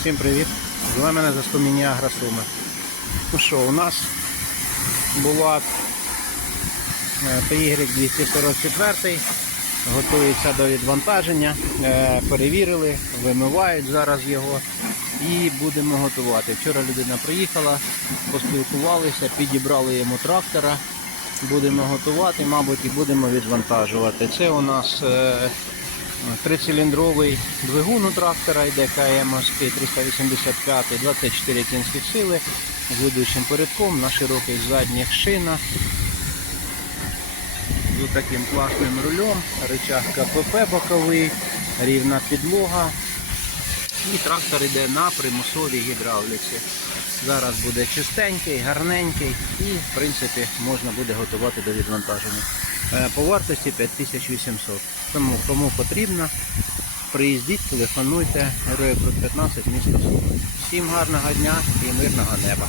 Всім привіт! З вами на заскомінні Агросуми. Ну що, у нас була PY 244 готується до відвантаження. Е, Перевірили, вимивають зараз його і будемо готувати. Вчора людина приїхала, поспілкувалися, підібрали йому трактора. Будемо готувати, мабуть, і будемо відвантажувати. Це у нас е, Трициліндровий двигун у трактора йде КМовський 385, 24 кінських сили з ведучим передком на широких задніх шинах. З таким класним рулем, рычаг КПП боковий, рівна підлога. І трактор йде на примусовій гідравліці. Зараз буде чистенький, гарненький і, в принципі, можна буде готувати до відвантаження. Е, По вартості 5800. Тому кому потрібно, приїздіть, телефонуйте. Героїв 15, місто Суми. Всім гарного дня і мирного неба.